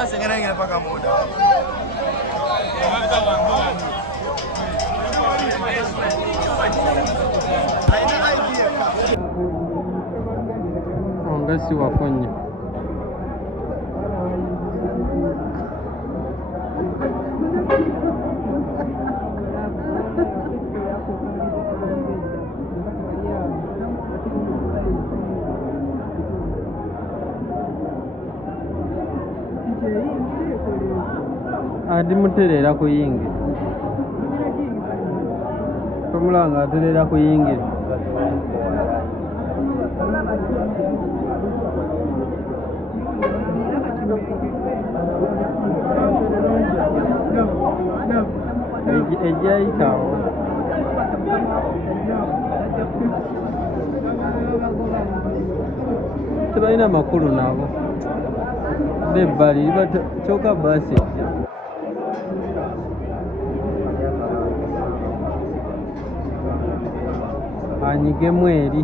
Basi ngene mpaka muda. Ongasi wafonye. Adi muterera kuyingi. Tomulanga aterera kuyingi. Ejaitawo. Tebalina makulu nabo. Bebbali kyokka basi ejja. Anyigemu eri.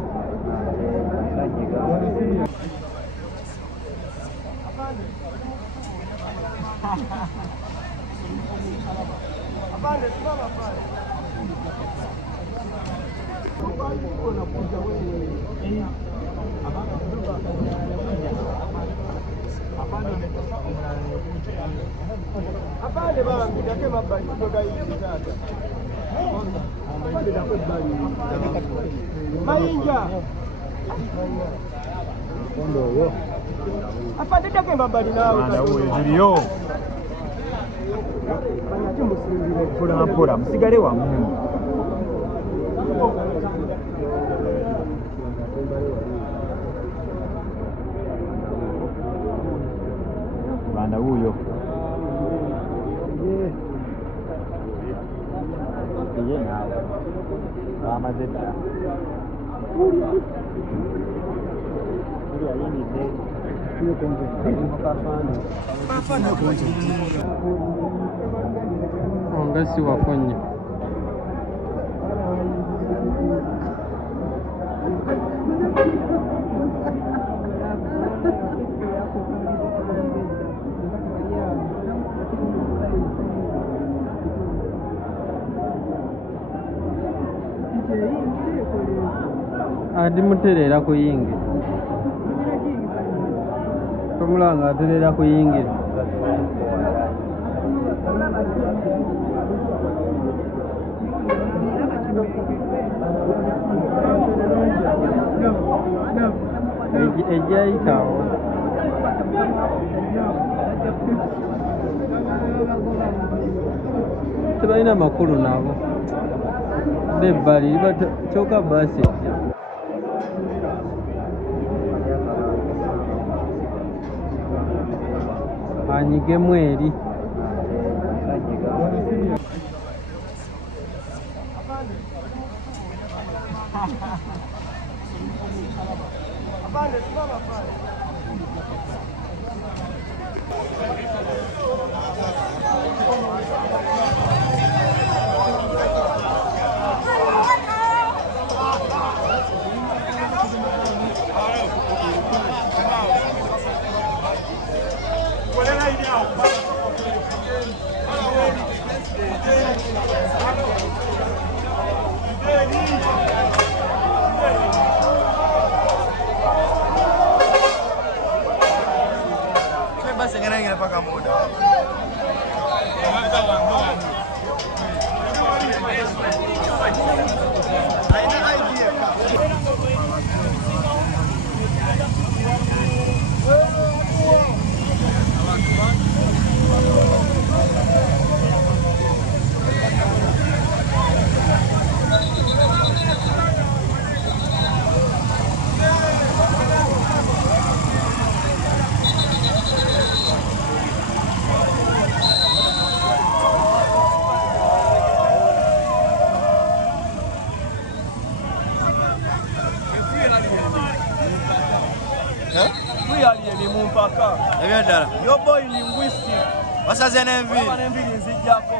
Apande bangu yake mabali kutoka hivi tata. Apande na kubali. Mainja. Ndio. Apande yake mabali nao. Ndio huyo Julio. Pora pora msigale wa Mungu. Banda huyo. Yeye nao. Kama zeta. Ongasi wafonye. Adi muterera kuyingi. Tomulanga aterera kuyingi. Ejaitawo. Tebalina makulu nabo. Bebbali kyokka basi ejja. Anyigemu eri. Apande simama pale. Basi ngene mpaka muda. Ebyaddala. Yo boy linguistic. Basaze n'envi. Aba n'enviri nzijjako.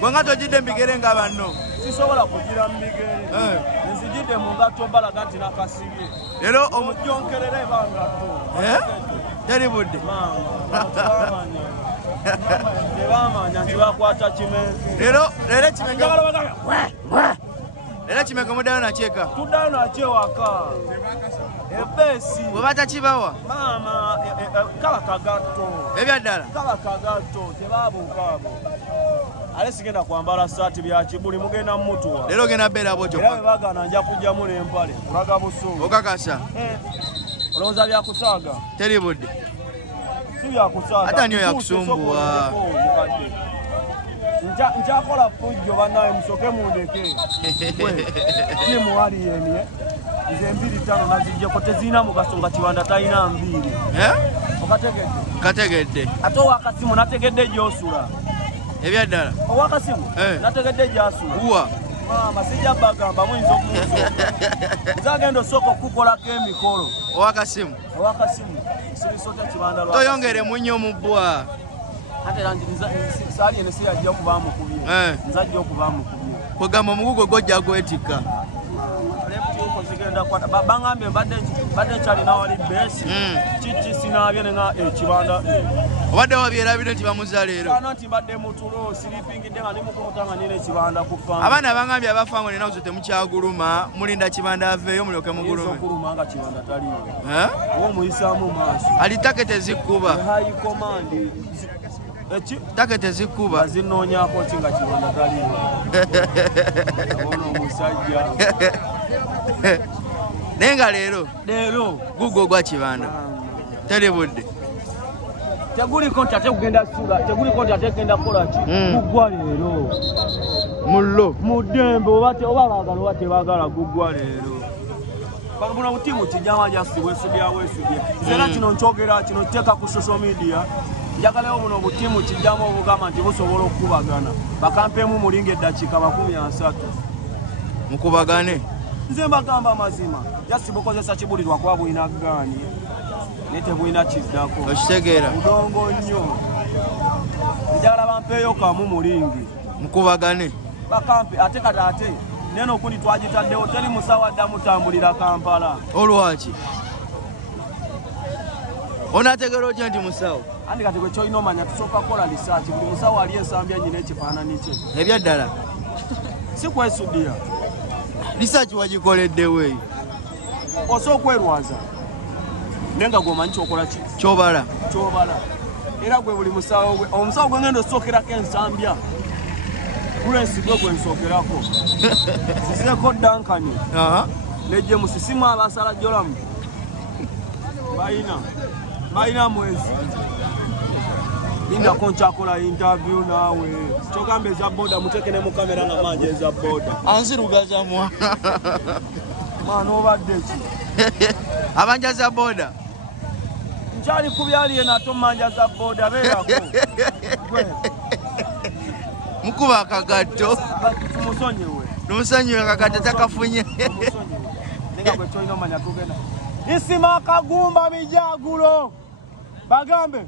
Gwe nga tojjidde mbigere nga banno. Sisobola kugira mu migere. Nzijidde mu ngatto balaga nti nakasibye. Leero omujonkerera eba ngatto. Teri budde. Tebamanya nti bakwata kimenzi. Leero kimeka muddayo nakyeka. Tuddayo nakyewaka. Ebbeesi. Bwe batakibawa. Maama kaba kagatto. Ebyaddala. Kaba kagatto tebabuuka abo. Ale sigenda kwambala saati bya kibuli mugenda mmutuwa. Leero genda beera bwotyo. Era bwe bagana nja kujjamu n'empale. Kulaga busuulu. Okakasa. Olowooza byakusaaga? Teri budde. Si byakusaaga. Hata niyo yakusumbuwa. Njakola fujjo bannaye musoke mundeke. Timu aliyeni nze 2-5 nazijjeko tezirina mugaso nga Kiwanda talina 2. Okategedde? Kategedde. Ate owakasimu nategedde gy'osula. Ebyaddala. Owakasimu nategedde gy'asula. Uwa. Maama sijja bagamba muyinza okumusoka. Nzagenda osooka okukolako emikolo. Owakasimu. Owakasimu sirisote Kiwanda lwa. Toyongere munnyo mu bbwa. Ate langi saali eno si yajja okuba mukubye. Nzajja okuba mukubye. Kwegamba omugugo gojja gwetikka. Leputuuko zigenda kwata. Bangambye mbadde nkyalina wali beesi. Kiki sinaabye nenga Kiwanda. Obadde wabyerabire nti bamuza leero. Kana nti mbadde mutulo siripingidde nga ndi mukuluta nina Kiwanda ku faamu. Abaana bangambye abafa ngo nina zo temukyaguluma mulinda Kiwanda aveeyo mulyoke mugulume. Okuluma nga Kiwanda taliyo. Omuyisaamu maaso. Ali takete zikkuba. High command. Takete zikkuba. Zinnoonyaako ki nga Kiwanda taliyo. Ono omusajja. Naye nga leero guggo gwa Kiwanda. Teri budde. Teguliko nti ate kugenda sula, teguliko nti ate kugenda kukola ki? Guggwa leero. Mullo. Mu ddembe oba baagala oba tebaagala guggwa leero. Buno butimu kijjama jaffe bwesubya. Nze era kino nkyogera kino kiteeka ku social media. Njagalayo buno butimu kijjama obugamba nti busobola okukubagana. Bakampemu mulinga eddakiika 30. Mukubagane. Nze mbagamba mazima. Jaffe bukozesa kibulirwa kuba bulina gaani. Naye tebulina kiddako. Okitegeera. Budongo nnyo. Njagala bampeeyo kamu mulingi. Mukubagane. Bakampe ate kati ate neno okundi twagitaddewo teri musawo adda mutambulira Kampala. Olwaki? Onaategeera otya nti musawo? Andi kati gwe kyolina omanya tusooka kukola research. Buli musawo ali ensambya nnyina ekifaananyi kye. Ebyaddala. Si kwesuddira. Research wagikoleddewo eyo. Osooka okwerwaza. Naye nga gw'omanyi kyokola ki? Kyobala. Era gwe buli musawo gwe. Omusawo gwe ngenda osookerako ensambya. Kulensigwe gwe nsookerako. Zizireko Duncan. Nejje musisimu abasala jolamu. Balina mwezi. Lindako nkyakola interview naawe. Kyogamba eza boda muteeke ne mu kamera nga manje eza boda. Anzirugaza mwa. Mwana obadde ki? Abanja za boda. Nkyali ku byali eno ate manja za boda beerako. Mukuba akagatto. Tumusonyiwe. Tumusonyiwe akagatto takafunye. Nenga gwe kyolina omanya tugenda. Isima akagumba mijagulo. Bagambe.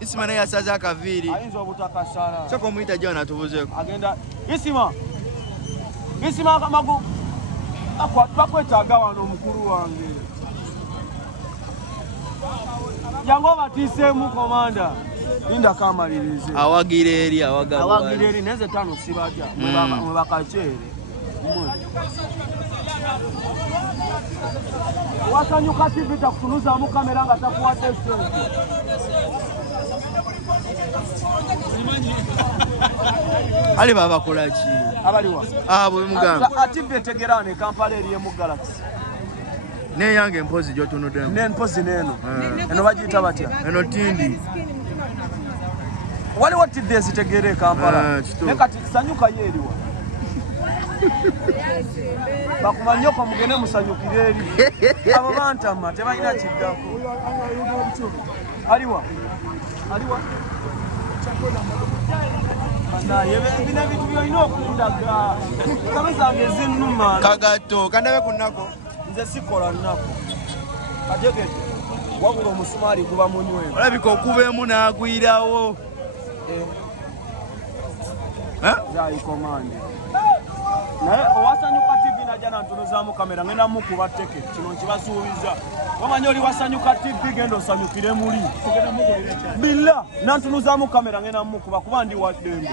Isima naye yasaze akaviiri. Ayinza obutakasala. Soko omuyita jjo natubuzeeko. Agenda. Isima akamagu. Bakwetaaga wano omukulu wange. Jangu obatiiseemu komanda. Linda kamalirize. Awagira eri awagira eri neze 5 sibatya. Mwe bakakyere. Wasanyuka TV takutunuzaamu kamera nga takuwadde sente. Ali babakola ki? Abaliwa? Bwe mugamba. TV etegeera ne Kampala eriye mu Galaxy. Neyange empozi gy'otunuddemu. N'empozi n'eno. Eno bagiyita batya? Eno tindi. Waliwo tidde ezitegeera e Kampala. Ne kati sanyuka ye eriwa. Bakumanyoko mugende musanyukire eri. Abo bantama tebalina kiddako. Aliwa? Bina bintu byolina okundaga. Kabe zange zinnuma. Kagatto kandabe ku nnako. Nze sikola nnako. Kajegedde wabula omusumaali guba munywevu. Olabika okubeemu n'agwirawo. Zaikomande. Naye owasanyuka TV najja nantunuzaamu kamera ngenda mukuba tteke kino nkibasuubiza. Wamanyi oli wasanyuka TV genda osanyukire muli. Billa nantunuzaamu kamera ngenda mukuba kuba ndi wa ddembe.